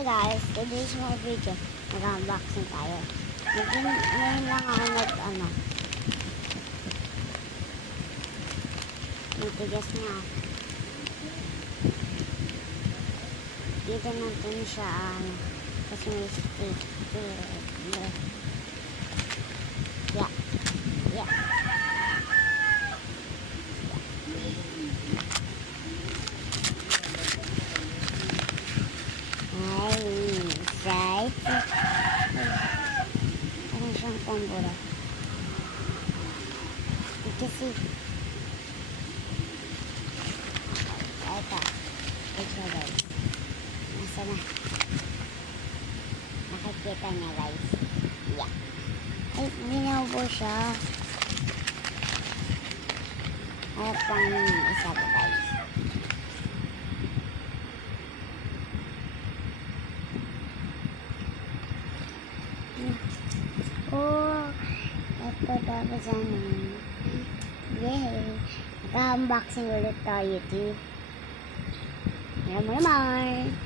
Hi guys, today's my video. Nag-unboxing tayo. Ngayon lang ako natigas niya. Dito natin siya, kasi may sticker. Yeah. Ay, parang siyang pambura. Kasi ito guys, nasa na, nakikita niya guys. Yeah. Ay, minaw siya. Harap pang isa ko guys. Oh, ito tapos yay, naka-unboxing ulit tayo, di. Maraming